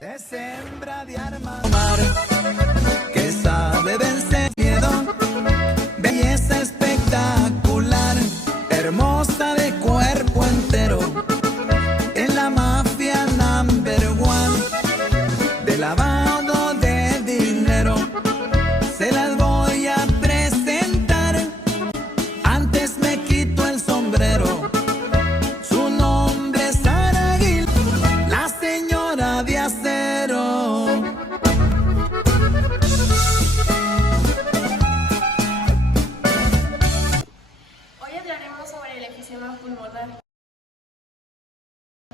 Es hembra de armas que sabe vencer miedo, belleza espectacular, hermosa de cuerpo entero, en la mafia number one, de lavado de dinero, se las voy a presentar, antes me quito el sombrero. Su nombre es Sara Aguilar, la señora de acero. Hoy hablaremos sobre el enfisema pulmonar.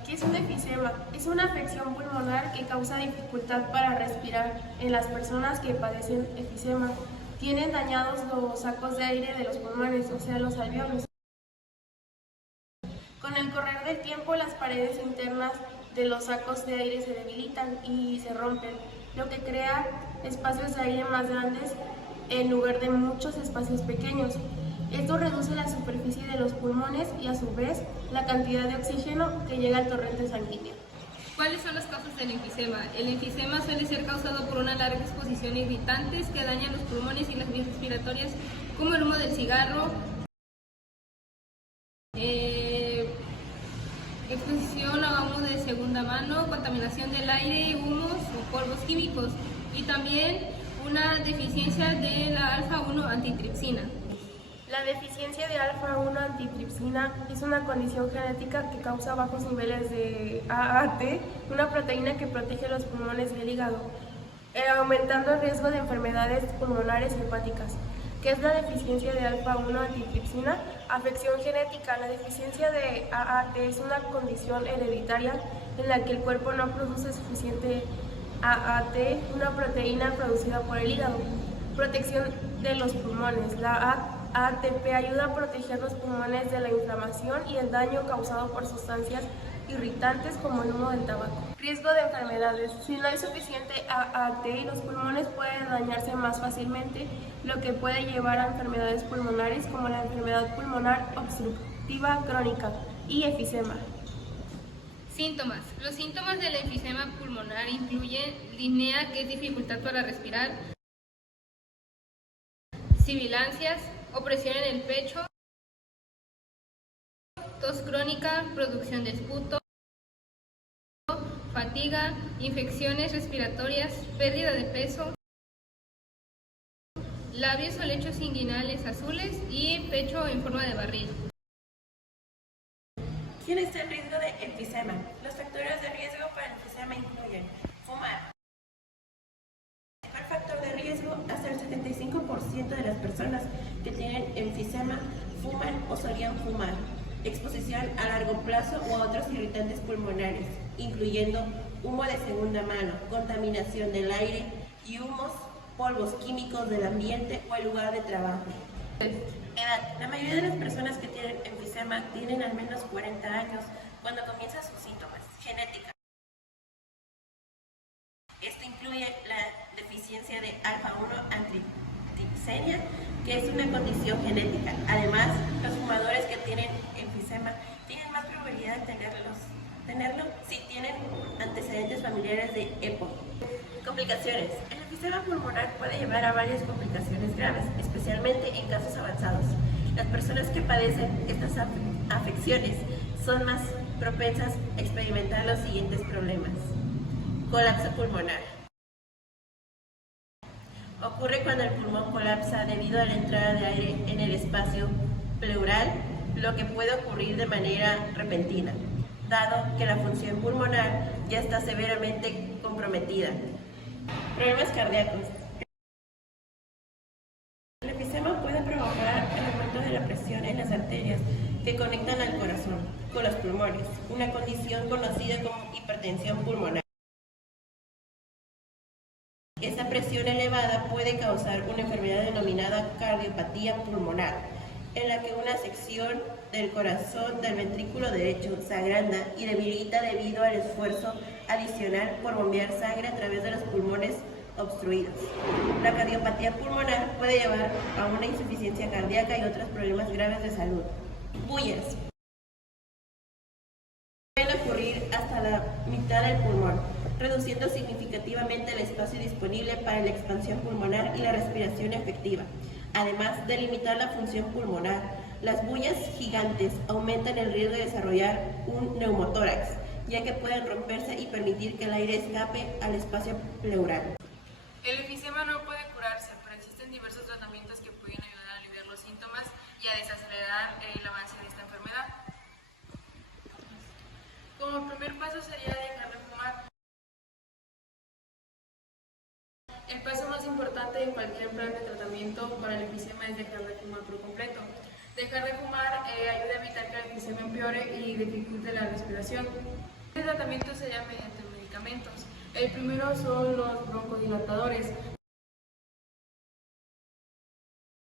¿Qué es un enfisema? Es una afección pulmonar que causa dificultad para respirar. En las personas que padecen enfisema tienen dañados los sacos de aire de los pulmones, o sea, los alveolos. Con el correr del tiempo, las paredes internas de los sacos de aire se debilitan y se rompen, lo que crea espacios de aire más grandes en lugar de muchos espacios pequeños. Esto reduce la superficie de los pulmones y, a su vez, la cantidad de oxígeno que llega al torrente sanguíneo. ¿Cuáles son las causas del enfisema? El enfisema suele ser causado por una larga exposición a irritantes que dañan los pulmones y las vías respiratorias, como el humo del cigarro, exposición a humo de segunda mano, contaminación del aire, humos o polvos químicos, y también una deficiencia de la alfa-1 antitripsina. La deficiencia de alfa-1 antitripsina es una condición genética que causa bajos niveles de AAT, una proteína que protege los pulmones y el hígado, aumentando el riesgo de enfermedades pulmonares y hepáticas. ¿Qué es la deficiencia de alfa-1 antitripsina? Afección genética. La deficiencia de AAT es una condición hereditaria en la que el cuerpo no produce suficiente AAT, una proteína producida por el hígado. Protección de los pulmones. La ATP ayuda a proteger los pulmones de la inflamación y el daño causado por sustancias irritantes como el humo del tabaco. Riesgo de enfermedades. Si no hay suficiente AAT, los pulmones pueden dañarse más fácilmente, lo que puede llevar a enfermedades pulmonares como la enfermedad pulmonar obstructiva crónica y enfisema. Síntomas. Los síntomas del enfisema pulmonar incluyen disnea, que es dificultad para respirar, sibilancias, opresión en el pecho, tos crónica, producción de esputo, fatiga, infecciones respiratorias, pérdida de peso, labios o lechos inguinales azules y pecho en forma de barril. ¿Quién está en riesgo de enfisema? Los factores de riesgo para el enfisema incluyen fumar. El factor de riesgo, hasta el 75% de las personas que tienen enfisema fuman o solían fumar. Exposición a largo plazo o a otros irritantes pulmonares, incluyendo humo de segunda mano, contaminación del aire y humos, polvos químicos del ambiente o el lugar de trabajo. Edad. La mayoría de las personas que tienen enfisema tienen al menos 40 años cuando comienzan sus síntomas. Genética. Esto incluye la deficiencia de alfa-1 antitripsina, que es una condición genética. Además, los fumadores que tienen enfisema tienen más probabilidad de tenerlo si tienen antecedentes familiares de EPOC. Complicaciones. El enfisema pulmonar puede llevar a varias complicaciones graves, especialmente en casos avanzados. Las personas que padecen estas afecciones son más propensas a experimentar los siguientes problemas. Colapso pulmonar. Ocurre cuando el pulmón colapsa debido a la entrada de aire en el espacio pleural, lo que puede ocurrir de manera repentina, dado que la función pulmonar ya está severamente comprometida. Problemas cardíacos. El enfisema puede provocar el aumento de la presión en las arterias que conectan al corazón con los pulmones, una condición conocida como hipertensión pulmonar. Esta presión elevada puede causar una enfermedad denominada cardiopatía pulmonar, en la que una sección del corazón del ventrículo derecho se agranda y debilita debido al esfuerzo adicional por bombear sangre a través de los pulmones obstruidos. La cardiopatía pulmonar puede llevar a una insuficiencia cardíaca y otros problemas graves de salud. Bullas. Pueden ocurrir hasta la mitad del pulmón. reduciendo significativamente el espacio disponible para la expansión pulmonar y la respiración efectiva, además de limitar la función pulmonar. Las bullas gigantes aumentan el riesgo de desarrollar un neumotórax, ya que pueden romperse y permitir que el aire escape al espacio pleural. El enfisema no puede curarse, pero existen diversos tratamientos que pueden ayudar a aliviar los síntomas y a desacelerar el avance de esta enfermedad. Como primer paso sería dejar de fumar. El paso más importante en cualquier plan de tratamiento para el enfisema es dejar de fumar por completo. Dejar de fumar ayuda a evitar que el enfisema empeore y dificulte la respiración. El tratamiento sería mediante medicamentos. El primero son los broncodilatadores.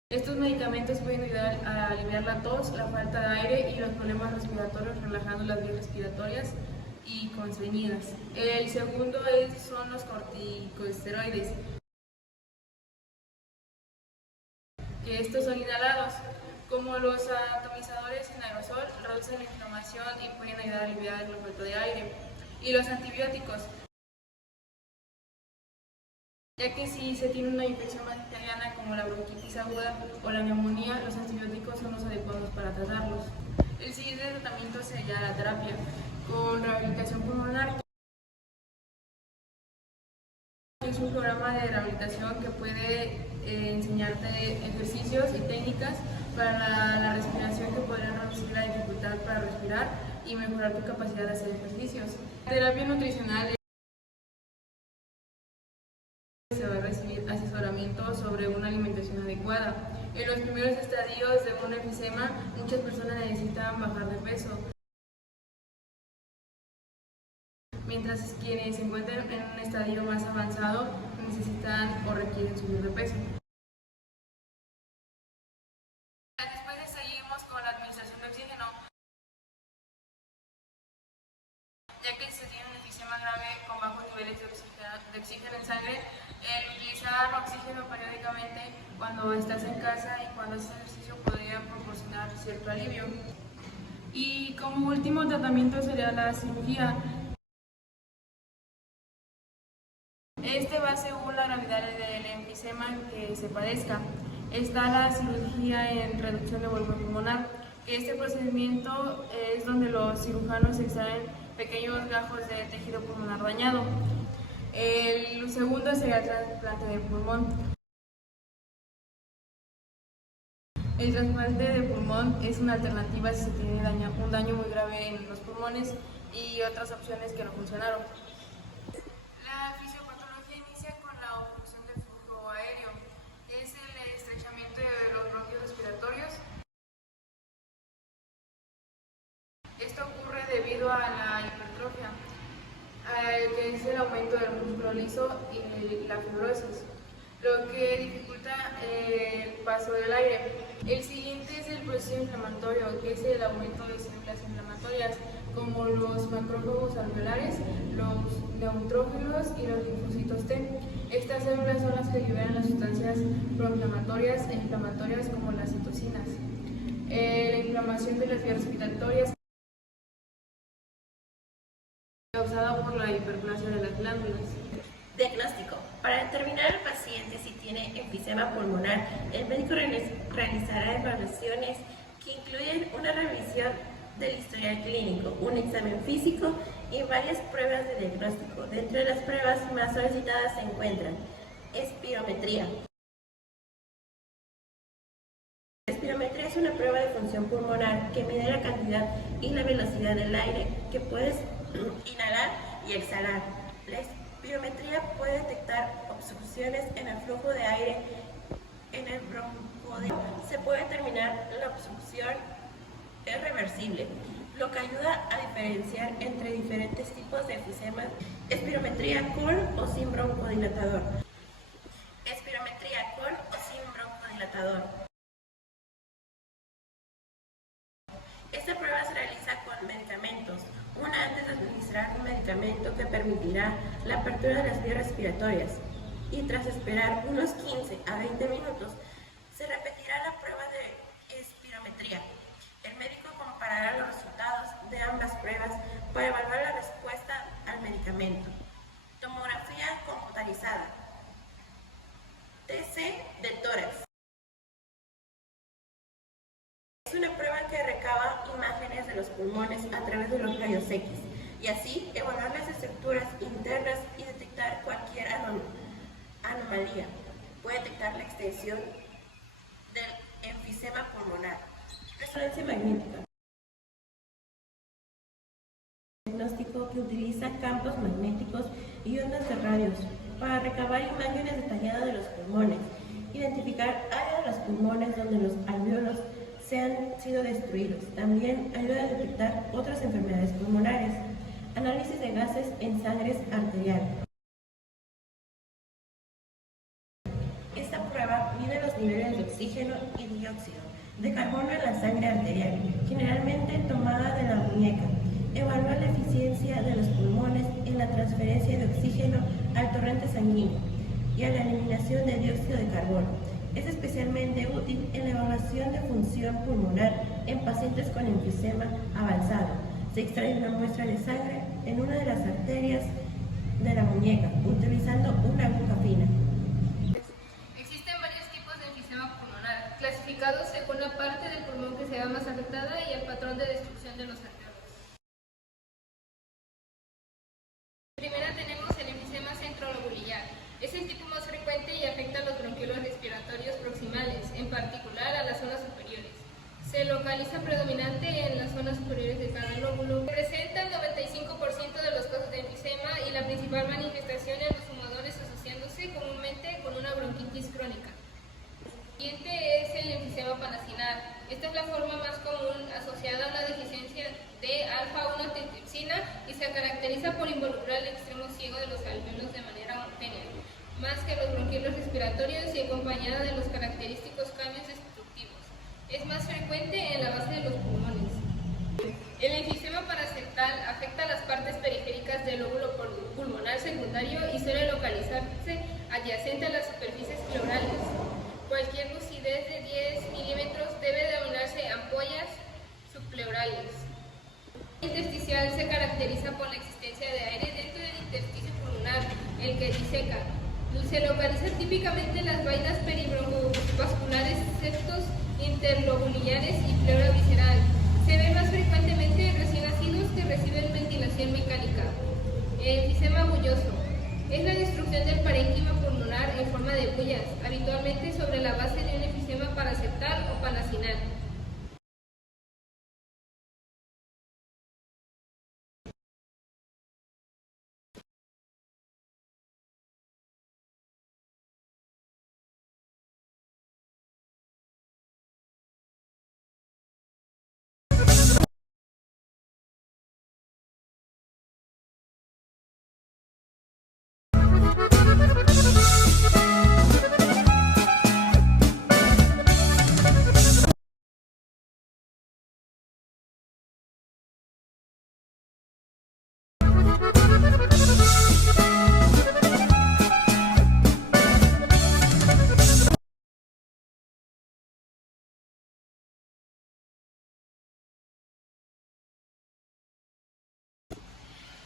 Estos medicamentos pueden ayudar a aliviar la tos, la falta de aire y los problemas respiratorios, relajando las vías respiratorias y constreñidas. El segundo son los corticosteroides, que estos son inhalados. Como los atomizadores en aerosol, reducen la inflamación y pueden ayudar a aliviar la falta de aire. Y los antibióticos, ya que si se tiene una infección bacteriana como la bronquitis aguda o la neumonía, los antibióticos son los adecuados para tratarlos. El siguiente tratamiento sería la terapia con rehabilitación pulmonar. Es un programa de rehabilitación que puede enseñarte ejercicios y técnicas para la respiración que podrán reducir la dificultad para respirar y mejorar tu capacidad de hacer ejercicios. La terapia nutricional se va a recibir asesoramiento sobre una alimentación adecuada. En los primeros estadios de un enfisema, muchas personas necesitan bajar de peso, mientras quienes se encuentran en un estadio más avanzado necesitan o requieren subir de peso. Después seguimos con la administración de oxígeno, ya que se tiene un enfisema grave con bajos niveles de oxígeno en sangre. El utilizar oxígeno periódicamente cuando estás en casa y cuando haces ejercicio podría proporcionar cierto alivio. Y como último tratamiento sería la cirugía. Este va según la gravedad del enfisema que se padezca. Está la cirugía en reducción de volumen pulmonar, que este procedimiento es donde los cirujanos extraen pequeños gajos de tejido pulmonar dañado. El segundo sería el trasplante de pulmón. El trasplante de pulmón es una alternativa si se tiene un daño muy grave en los pulmones y otras opciones que no funcionaron. La fisiopatología inicia con la obstrucción del flujo aéreo, que es el estrechamiento de los bronquios respiratorios. Esto ocurre debido a la hipertrofia, que es el aumento del músculo liso y la fibrosis, lo que dificulta el paso del aire. El siguiente es el proceso inflamatorio, que es el aumento de células inflamatorias, como los macrófagos alveolares, los neutrófilos y los linfocitos T. Estas células son las que liberan las sustancias proinflamatorias e inflamatorias como las citocinas. La inflamación de las vías respiratorias causada por la hiperplasia de las glándulas. Diagnóstico. Para determinar al paciente si tiene enfisema pulmonar, el médico realizará evaluaciones que incluyen una revisión del historial clínico, un examen físico y varias pruebas de diagnóstico. Dentro de las pruebas más solicitadas se encuentran espirometría. La espirometría es una prueba de función pulmonar que mide la cantidad y la velocidad del aire que puedes inhalar y exhalar. La espirometría puede detectar obstrucciones en el flujo de aire en el broncodeio. Se puede determinar la obstrucción es reversible, lo que ayuda a diferenciar entre diferentes tipos de enfisema. Espirometría con o sin broncodilatador. Espirometría con o sin broncodilatador. Esta prueba se realiza con medicamentos, una antes de administrar un medicamento que permitirá la apertura de las vías respiratorias, y tras esperar unos 15 a 20 minutos se repetirá la prueba de espirometría. El médico comparará los resultados de ambas pruebas para evaluar la respuesta al medicamento. localizada. TC de tórax. Es una prueba que recaba imágenes de los pulmones a través de los rayos X y así evaluar las estructuras internas y detectar cualquier anomalía. Puede detectar la extensión del enfisema pulmonar. Resonancia magnética. Diagnóstico que utiliza campos magnéticos y ondas de radios para recabar imágenes detalladas de los pulmones, identificar áreas de los pulmones donde los alvéolos se han sido destruidos. También ayuda a detectar otras enfermedades pulmonares. Análisis de gases en sangre arterial. Esta prueba mide los niveles de oxígeno y dióxido de carbono en la sangre arterial, generalmente tomada de la muñeca. Evalúa la eficiencia de los pulmones en la transferencia de oxígeno al torrente sanguíneo y a la eliminación de dióxido de carbono. Es especialmente útil en la evaluación de función pulmonar en pacientes con enfisema avanzado. Se extrae una muestra de sangre en una de las arterias de la muñeca, utilizando una aguja fina. Existen varios tipos de enfisema pulmonar, clasificados según la parte del pulmón que se vea más afectada y el patrón de destrucción de los alvéolos. Primera tenemos el enfisema centrolobular. Es el tipo más frecuente y afecta a los bronquiolos respiratorios proximales, en particular a las zonas superiores. Se localiza predominante en las zonas superiores de cada lóbulo. Presenta el 95% de los casos de enfisema y la principal manifestación en los fumadores asociándose comúnmente con una bronquitis crónica. El siguiente es el enfisema panacinal. Esta es la forma más común asociada a la deficiencia de alfa-1 antitripsina y se caracteriza por involucrar el extremo ciego de los alvéolos de manera homogénea, más que los bronquiolos respiratorios y acompañada de los característicos cambios destructivos. Es más frecuente en la base de los pulmones. El enfisema paraseptal afecta las partes periféricas del lóbulo pulmonar secundario y suele localizarse adyacente a las superficies pleurales. Cualquier lucidez de 10 milímetros debe denominarse ampollas subpleurales. El intersticial se caracteriza por la existencia de aire dentro del intersticio pulmonar, el que diseca. Se localiza típicamente en las vainas peribroncovasculares, septos interlobulares y pleura visceral. Se ve más frecuentemente en recién nacidos que reciben ventilación mecánica. Enfisema bulloso. Es la destrucción del parénquima pulmonar en forma de bullas, habitualmente sobre la base de un enfisema paraseptal o panacinal.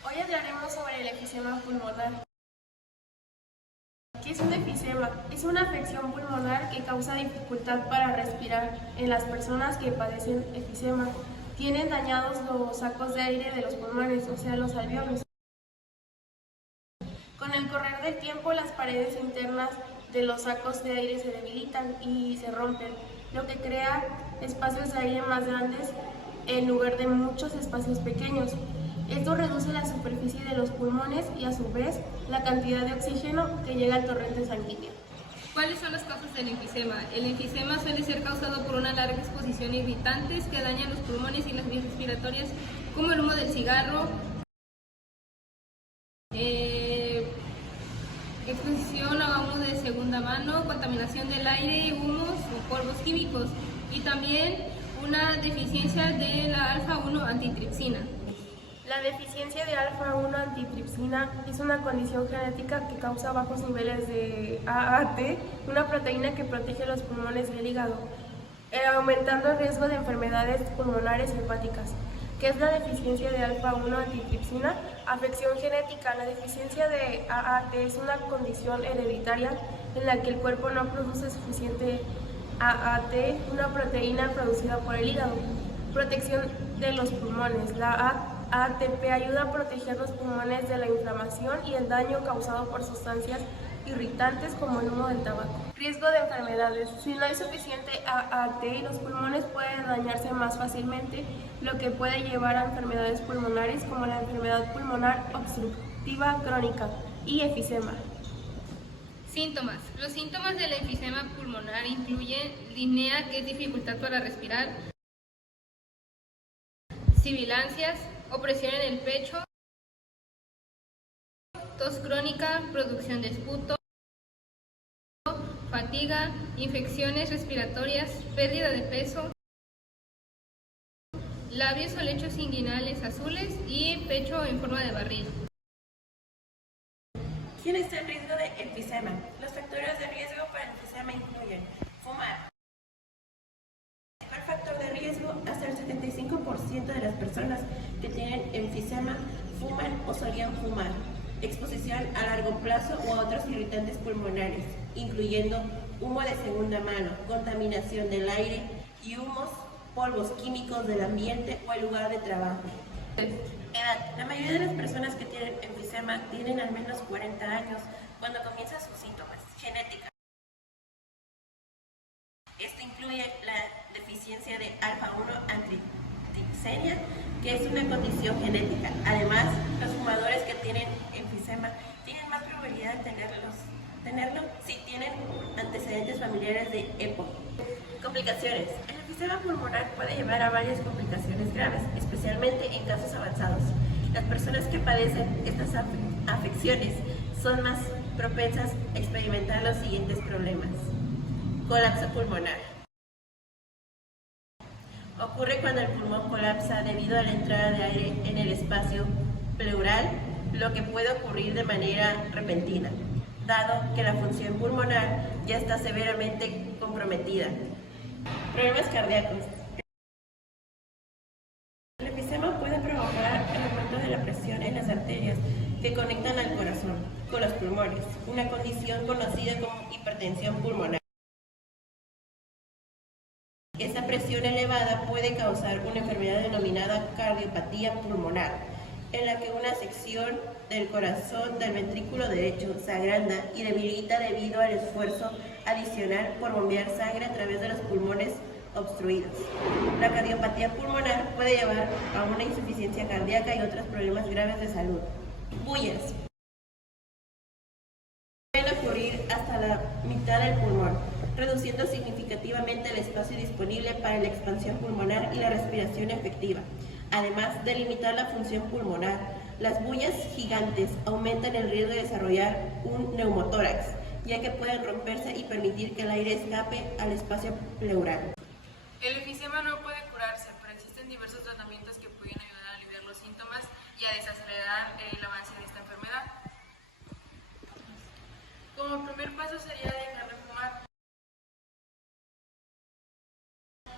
Hoy hablaremos sobre el enfisema pulmonar. ¿Qué es un enfisema? Es una afección pulmonar que causa dificultad para respirar en las personas que padecen enfisema. Tienen dañados los sacos de aire de los pulmones, o sea, los alvéolos. Con el correr del tiempo, las paredes internas de los sacos de aire se debilitan y se rompen, lo que crea espacios de aire más grandes en lugar de muchos espacios pequeños. Esto reduce la superficie de los pulmones y a su vez la cantidad de oxígeno que llega al torrente sanguíneo. ¿Cuáles son las causas del enfisema? El enfisema suele ser causado por una larga exposición a irritantes que dañan los pulmones y las vías respiratorias, como el humo del cigarro, exposición a humo de segunda mano, contaminación del aire, humos o polvos químicos, y también una deficiencia de la alfa-1 antitripsina. La deficiencia de alfa-1 antitripsina es una condición genética que causa bajos niveles de AAT, una proteína que protege los pulmones y el hígado, aumentando el riesgo de enfermedades pulmonares y hepáticas, ¿Qué es la deficiencia de alfa-1 antitripsina? Afección genética. La deficiencia de AAT es una condición hereditaria en la que el cuerpo no produce suficiente AAT, una proteína producida por el hígado. Protección de los pulmones. La ATP ayuda a proteger los pulmones de la inflamación y el daño causado por sustancias irritantes como el humo del tabaco. Riesgo de enfermedades. Si no hay suficiente AAT, los pulmones pueden dañarse más fácilmente, lo que puede llevar a enfermedades pulmonares como la enfermedad pulmonar obstructiva crónica y efisema. Síntomas. Los síntomas del enfisema pulmonar incluyen disnea, que es dificultad para respirar, sibilancias, opresión en el pecho, tos crónica, producción de esputo, fatiga, infecciones respiratorias, pérdida de peso, labios o lechos inguinales azules y pecho en forma de barril. ¿Quién está en riesgo de enfisema? Los factores de riesgo para el enfisema incluyen fumar. El factor de riesgo, hasta el 75% de las personas que tienen enfisema fuman o solían fumar. Exposición a largo plazo o a otros irritantes pulmonares, incluyendo humo de segunda mano, contaminación del aire y humos, polvos químicos del ambiente o el lugar de trabajo. Edad. La mayoría de las personas que tienen enfisema tienen al menos 40 años cuando comienzan sus síntomas. Genética. Esto incluye la deficiencia de alfa-1 antitripsina, que es una condición genética. Además, los fumadores que tienen enfisema tienen más probabilidad de tenerlo si tienen antecedentes familiares de EPOC. Complicaciones. El enfisema pulmonar puede llevar a varias complicaciones graves, especialmente en casos avanzados. Las personas que padecen estas afecciones son más propensas a experimentar los siguientes problemas. Colapso pulmonar. Ocurre cuando el pulmón colapsa debido a la entrada de aire en el espacio pleural, lo que puede ocurrir de manera repentina, dado que la función pulmonar ya está severamente comprometida. Problemas cardíacos. El enfisema puede provocar el aumento de la presión en las arterias que conectan al corazón con los pulmones, una condición conocida como hipertensión pulmonar. Esta presión elevada puede causar una enfermedad denominada cardiopatía pulmonar, en la que una sección del corazón del ventrículo derecho se agranda y debilita debido al esfuerzo adicional por bombear sangre a través de los pulmones obstruidos. La cardiopatía pulmonar puede llevar a una insuficiencia cardíaca y otros problemas graves de salud. Bullas. Pueden ocurrir hasta la mitad del pulmón, reduciendo significativamente el espacio disponible para la expansión pulmonar y la respiración efectiva. Además de limitar la función pulmonar, las bullas gigantes aumentan el riesgo de desarrollar un neumotórax, ya que pueden romperse y permitir que el aire escape al espacio pleural. El enfisema no puede curarse, pero existen diversos tratamientos que pueden ayudar a aliviar los síntomas y a desacelerar el avance de esta enfermedad. Como primer paso sería dejar de fumar.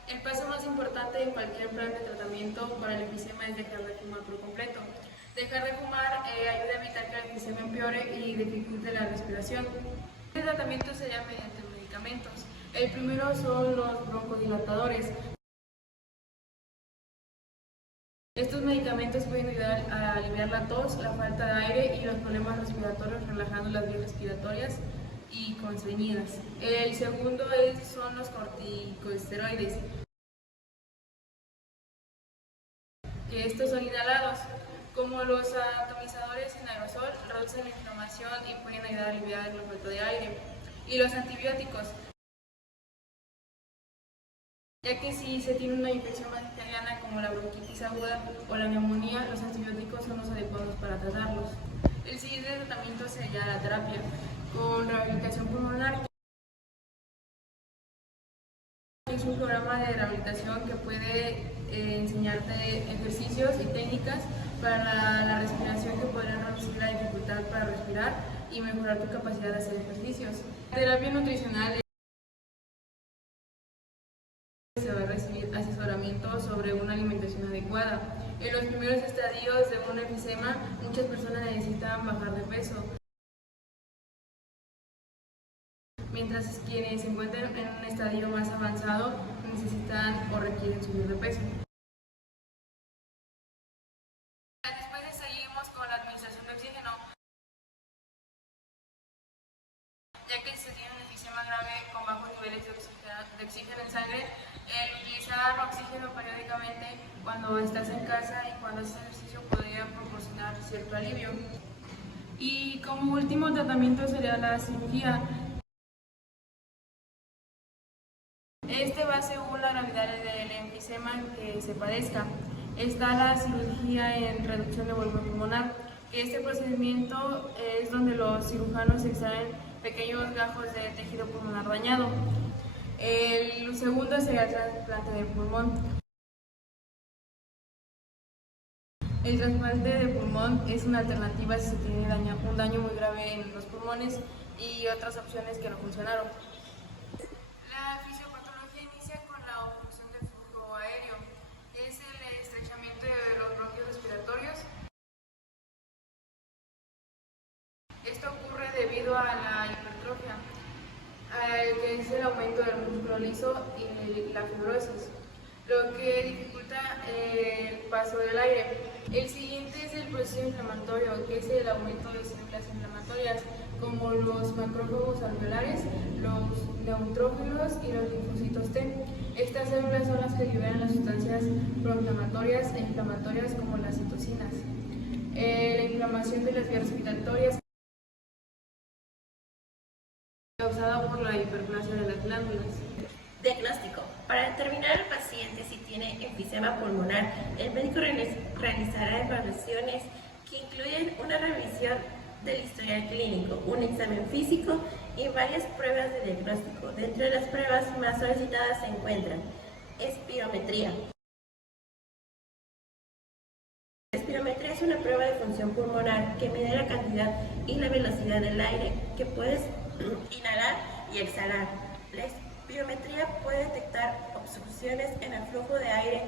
El paso más importante en cualquier plan de tratamiento para el enfisema es dejar de fumar por completo. Dejar de fumar ayuda a evitar que el enfisema empeore y dificulte la respiración. El tratamiento sería mediante medicamentos. El primero son los broncodilatadores. Estos medicamentos pueden ayudar a aliviar la tos, la falta de aire y los problemas respiratorios, relajando las vías respiratorias y constreñidas. El segundo son los corticosteroides, que estos son inhalados. Como los atomizadores en aerosol, reducen la inflamación y pueden ayudar a aliviar la falta de aire. Y los antibióticos, ya que si se tiene una infección bacteriana como la bronquitis aguda o la neumonía, los antibióticos son los adecuados para tratarlos. El siguiente tratamiento sería la terapia con rehabilitación pulmonar. Es un programa de rehabilitación que puede enseñarte ejercicios y técnicas para la respiración que podrán reducir la dificultad para respirar y mejorar tu capacidad de hacer ejercicios. La terapia nutricional se va a recibir asesoramiento sobre una alimentación adecuada. En los primeros estadios de un enfisema, muchas personas necesitan bajar de peso, mientras quienes se encuentran en un estadio más avanzado necesitan o requieren subir de peso. Después seguimos con la administración de oxígeno, ya que si se tiene un enfisema grave con bajos niveles de oxígeno en sangre, el utilizar oxígeno periódicamente cuando estás en casa y cuando haces ejercicio podría proporcionar cierto alivio. Y como último tratamiento sería la cirugía. Este va según la gravedad del enfisema que se padezca. Está la cirugía en reducción de volumen pulmonar. Este procedimiento es donde los cirujanos extraen pequeños gajos de tejido pulmonar dañado. El segundo sería el trasplante de pulmón. El trasplante de pulmón es una alternativa si se tiene un daño muy grave en los pulmones y otras opciones que no funcionaron. La fisiopatología inicia con la obstrucción del flujo aéreo, que es el estrechamiento de los bronquios respiratorios. Esto ocurre debido a la hipertrofia, que es el aumento del músculo liso y la fibrosis, lo que dificulta el paso del aire. El siguiente es el proceso inflamatorio, que es el aumento de células inflamatorias, como los macrófagos alveolares, los neutrófilos y los linfocitos T. Estas células son las que liberan las sustancias proinflamatorias e inflamatorias como las citocinas. La inflamación de las vías respiratorias causada por la hiperplasia de las glándulas. Diagnóstico. Para determinar al paciente si tiene enfisema pulmonar, el médico realizará evaluaciones que incluyen una revisión del historial clínico, un examen físico y varias pruebas de diagnóstico. Dentro de las pruebas más solicitadas se encuentran espirometría. La espirometría es una prueba de función pulmonar que mide la cantidad y la velocidad del aire que puedes inhalar y exhalar. La espirometría puede detectar obstrucciones en el flujo de aire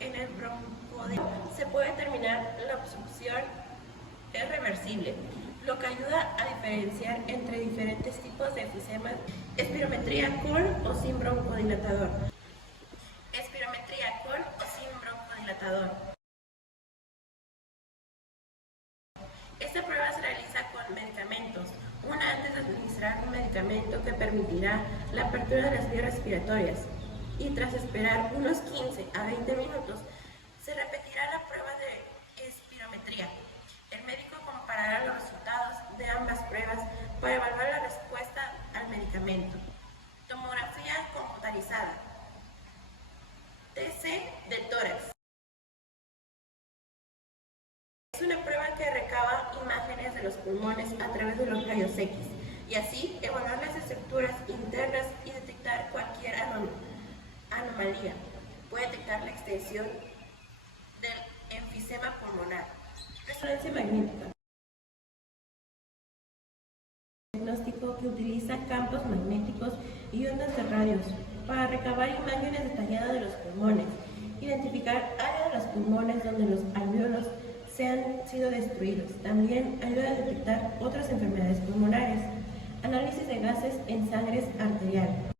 en el broncodesmo. Se puede determinar la obstrucción es reversible, lo que ayuda a diferenciar entre diferentes tipos de enfisema. Espirometría con o sin broncodilatador. Espirometría con o sin broncodilatador. Esta prueba se realiza con medicamentos, una antes de administrar un medicamento que permitirá la apertura de las vías respiratorias, y tras esperar unos 15 a 20 minutos se repetirá la prueba de espirometría. El médico comparará los resultados de ambas pruebas para evaluar la respuesta al medicamento. Tomografía computarizada. TC de tórax. Es una prueba que recaba imágenes de los pulmones a través de los rayos X y así evaluar las estructuras internas y detectar cualquier anomalía. Puede detectar la extensión del enfisema pulmonar. Resonancia magnética. Diagnóstico que utiliza campos magnéticos y ondas de radios para recabar imágenes detalladas de los pulmones, identificar áreas de los pulmones donde los alvéolos se han sido destruidos. También ayuda a detectar otras enfermedades pulmonares. Análisis de gases en sangre arterial.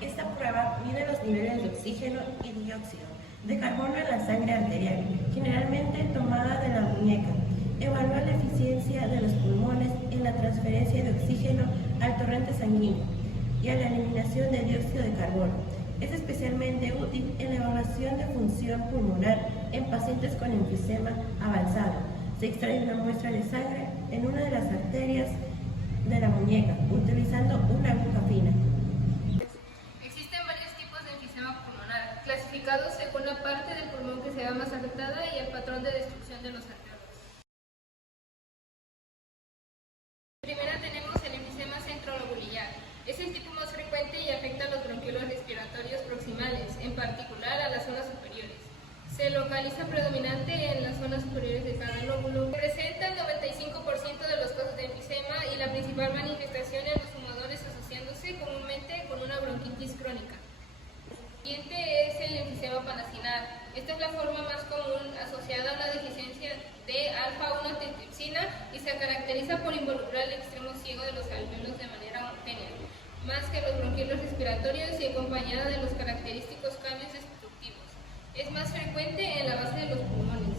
Esta prueba mide los niveles de oxígeno y dióxido de carbono en la sangre arterial, generalmente tomada de la muñeca. Evalúa la eficiencia de los pulmones en la transferencia de oxígeno al torrente sanguíneo y a la eliminación de dióxido de carbono. Es especialmente útil en la evaluación de función pulmonar en pacientes con enfisema avanzado. Se extrae una muestra de sangre en una de las arterias de la muñeca, utilizando una aguja fina. Existen varios tipos de enfisema pulmonar, clasificados según la parte del pulmón que se ve más afectada y el patrón de destrucción de los alvéolos. Primero tenemos el enfisema centrolobulillar. Es el tipo más frecuente y afecta a los bronquiolos respiratorios proximales, en particular a las zonas superiores. Se localiza predominante en las zonas superiores de cada lóbulo. Presenta el 95% de los casos de enfisema y la principal manifestación en los fumadores asociándose comúnmente con una bronquitis crónica. El siguiente es el caracteriza por involucrar el extremo ciego de los alvéolos de manera homogénea, más que los bronquiolos respiratorios y acompañada de los característicos cambios destructivos. Es más frecuente en la base de los pulmones.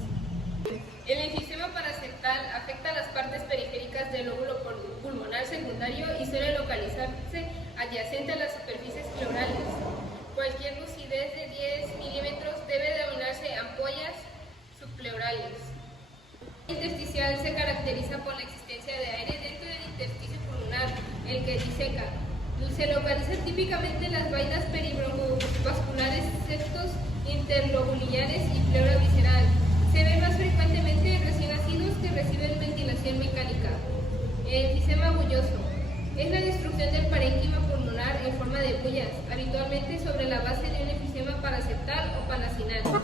El enfisema paraseptal afecta las partes periféricas del lóbulo pulmonar secundario y suele localizarse adyacente a las superficies pleurales. Cualquier lucidez de 10 milímetros debe denominarse ampollas subpleurales. El intersticial se caracteriza por la existencia de aire dentro del intersticio pulmonar, el que diseca. Se localiza típicamente en las vainas peribroncovasculares, septos interlobuliares y pleura visceral. Se ve más frecuentemente en recién nacidos que reciben ventilación mecánica. El enfisema bulloso es la destrucción del parénquima pulmonar en forma de bullas, habitualmente sobre la base de un enfisema paraseptal o panacinal.